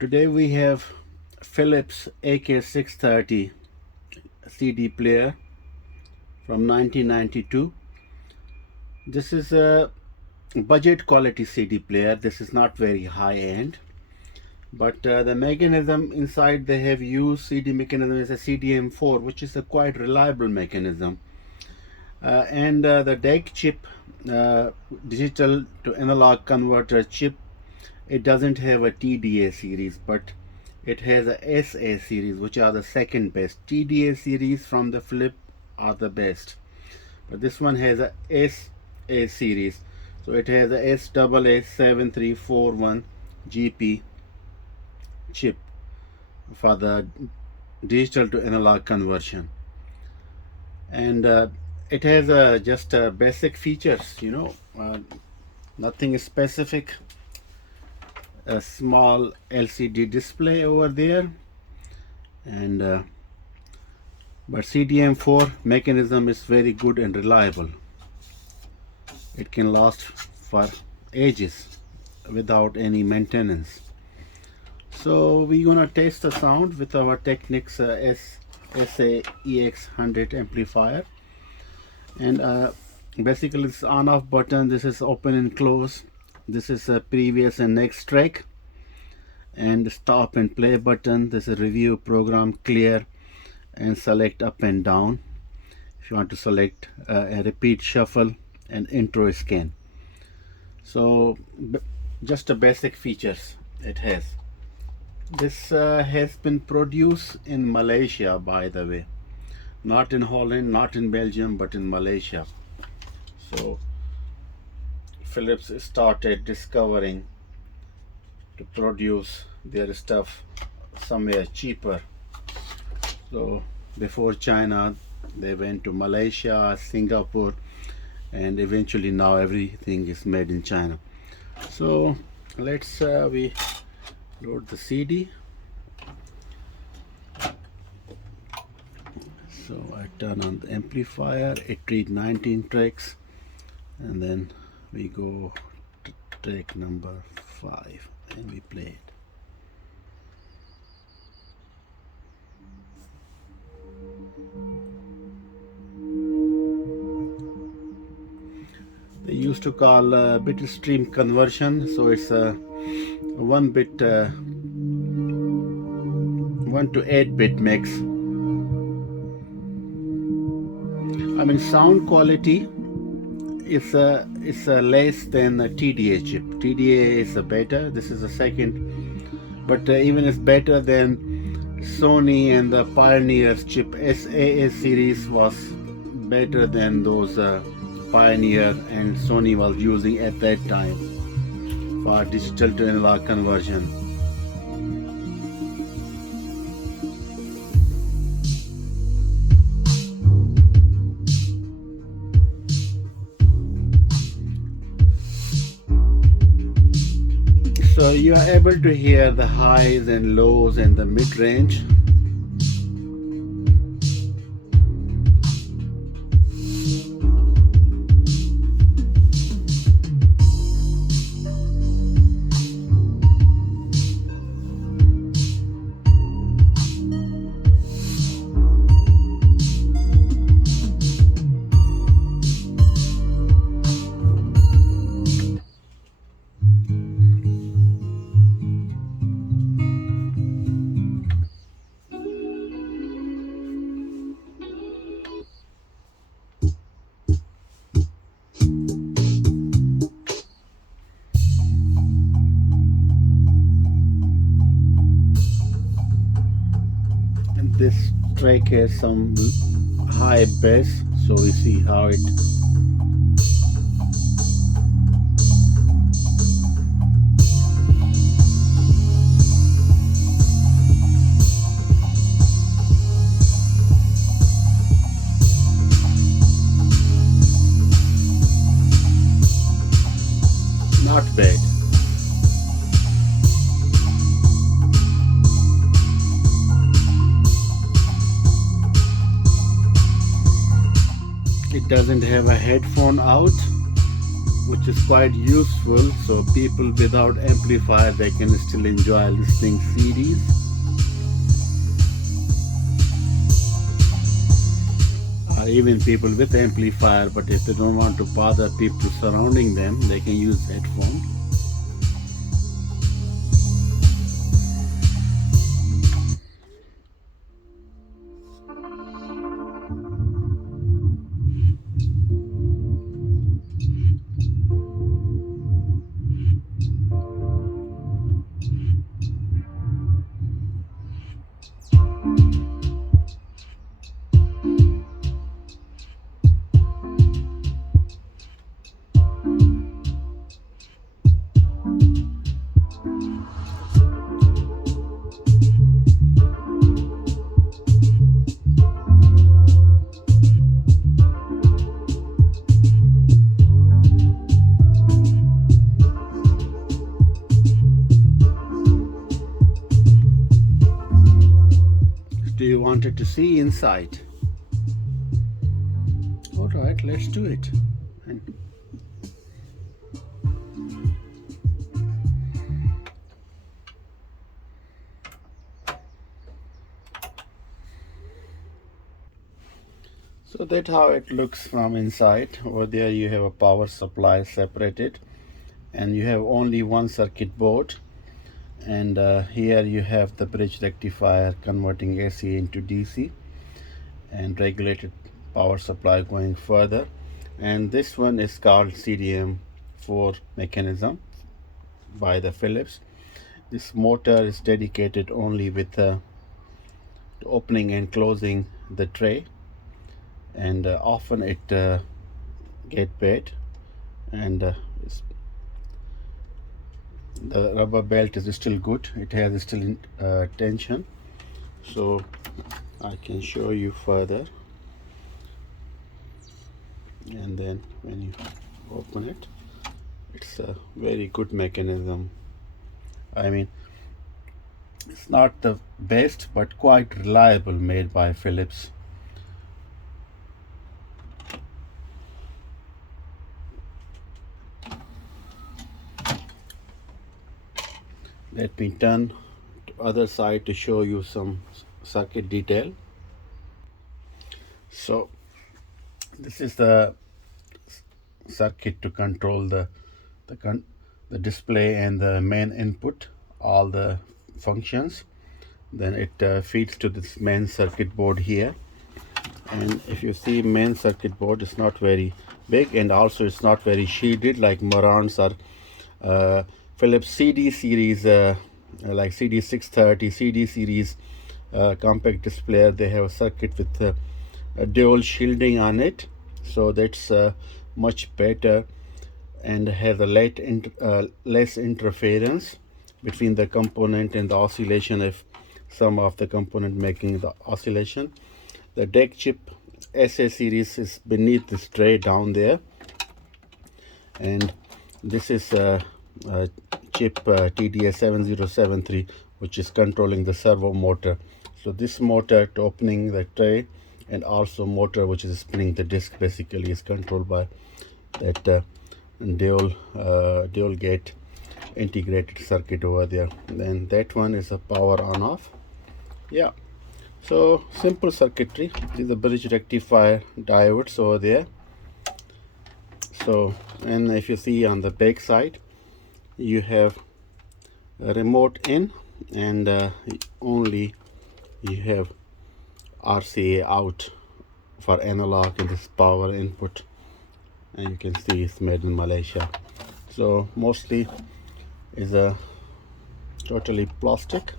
Today we have Philips AK630 CD Player from 1992. This is a budget quality CD player. This is not very high end, but the mechanism inside they have used CD mechanism is a CDM-4, which is a quite reliable mechanism. And the DAC chip, digital to analog converter chip, it doesn't have a TDA series, but it has a SA series, which are the second best. TDA series from the Philips are the best, but this one has a SA series. So it has a SAA7341GP chip for the digital to analog conversion, and it has just basic features, nothing specific. A small LCD display over there, and but CDM-4 mechanism is very good and reliable. It can last for ages without any maintenance. So we're gonna test the sound with our Technics SAA7341GP amplifier, and basically this on-off button, this is open and close. This is a previous and next track, and stop and play button. This is review, program, clear, and select up and down. If you want to select a repeat, shuffle, and intro scan. So just the basic features it has. This has been produced in Malaysia, by the way, not in Holland, not in Belgium, but in Malaysia. So Philips started discovering to produce their stuff somewhere cheaper. So before China, they went to Malaysia, Singapore, and eventually now everything is made in China. So let's we load the CD. So I turn on the amplifier. It reads 19 tracks, and then we go to track number 5 and we play it. They used to call bit stream conversion, so it's a 1 bit 1 to 8 bit mix. I mean, sound quality is less than a TDA chip. TDA is a better. This is a second, but even it's better than Sony and the Pioneer's chip. SAA series was better than those Pioneer and Sony was using at that time for digital to analog conversion. So you are able to hear the highs and lows and the mid-range. This track has some high bass, so we see how it not bad. It doesn't have a headphone out, which is quite useful, so people without amplifier, they can still enjoy listening CDs. Or even people with amplifier, but if they don't want to bother people surrounding them, they can use headphone. Do you want it to see inside? All right, let's do it. So that's how it looks from inside. Over there you have a power supply separated, and you have only one circuit board, and here you have the bridge rectifier converting AC into DC, and regulated power supply going further. And this one is called CDM-4 mechanism by the Philips. This motor is dedicated only with opening and closing the tray, and often it get bad, and the rubber belt is still good, it has still tension, so I can show you further. And then when you open it, it's a very good mechanism. I mean, it's not the best, but quite reliable, made by Philips. Let me turn to other side to show you some circuit detail. So this is the circuit to control the display and the main input, all the functions. Then it feeds to this main circuit board here, and if you see, main circuit board is not very big, and also it's not very shielded like Marantz or Philips CD series, like CD630 CD series compact display. They have a circuit with a dual shielding on it, so that's much better, and has a less interference between the component and the oscillation if some of the component making the oscillation. The DAC chip SA series is beneath this tray down there, and this is chip TDS7073, which is controlling the servo motor. So this motor to opening the tray, and also motor which is spinning the disc, basically is controlled by that dual gate integrated circuit over there. Then that one is a power on off. Yeah, so simple circuitry. This is the bridge rectifier diodes over there. So, and if you see on the back side, you have a remote in, and only you have RCA out for analog, and this power input, and you can see it's made in Malaysia. So mostly is a totally plastic,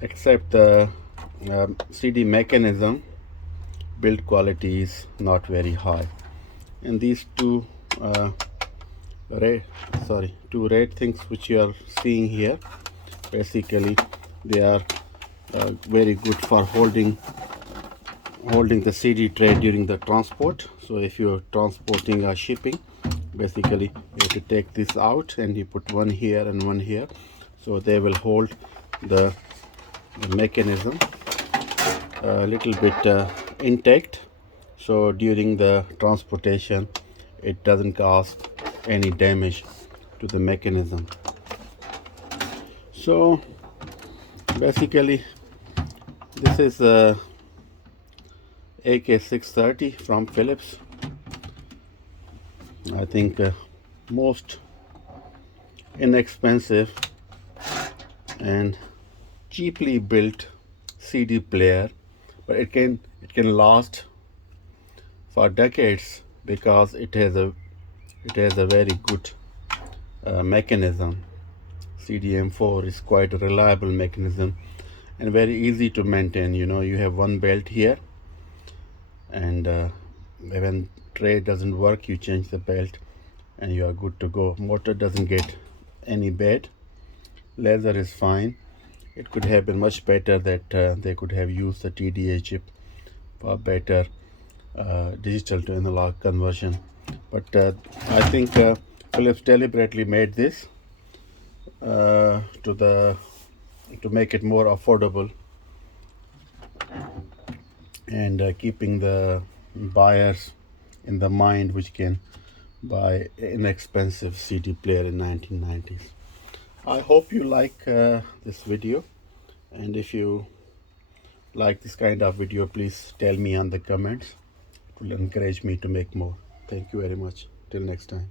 except the CD mechanism build quality is not very high. And these two red things which you are seeing here, basically they are very good for holding the CD tray during the transport. So if you're transporting or shipping, basically you have to take this out, and you put one here and one here, so they will hold the mechanism a little bit intact, so during the transportation it doesn't cause any damage to the mechanism. So basically this is a AK630 from Philips. I think most inexpensive and cheaply built CD player, but it can last for decades because it has a very good mechanism. CDM-4 is quite a reliable mechanism and very easy to maintain. You know, you have one belt here, and when tray doesn't work, you change the belt and you are good to go. Motor doesn't get any bad, laser is fine. It could have been much better that they could have used the TDA chip for better digital to analog conversion, but I think Philips deliberately made this to make it more affordable and keeping the buyers in the mind which can buy inexpensive CD player in 1990s. I hope you like this video, and if you like this kind of video, please tell me on the comments. It will encourage me to make more. Thank you very much. Till next time.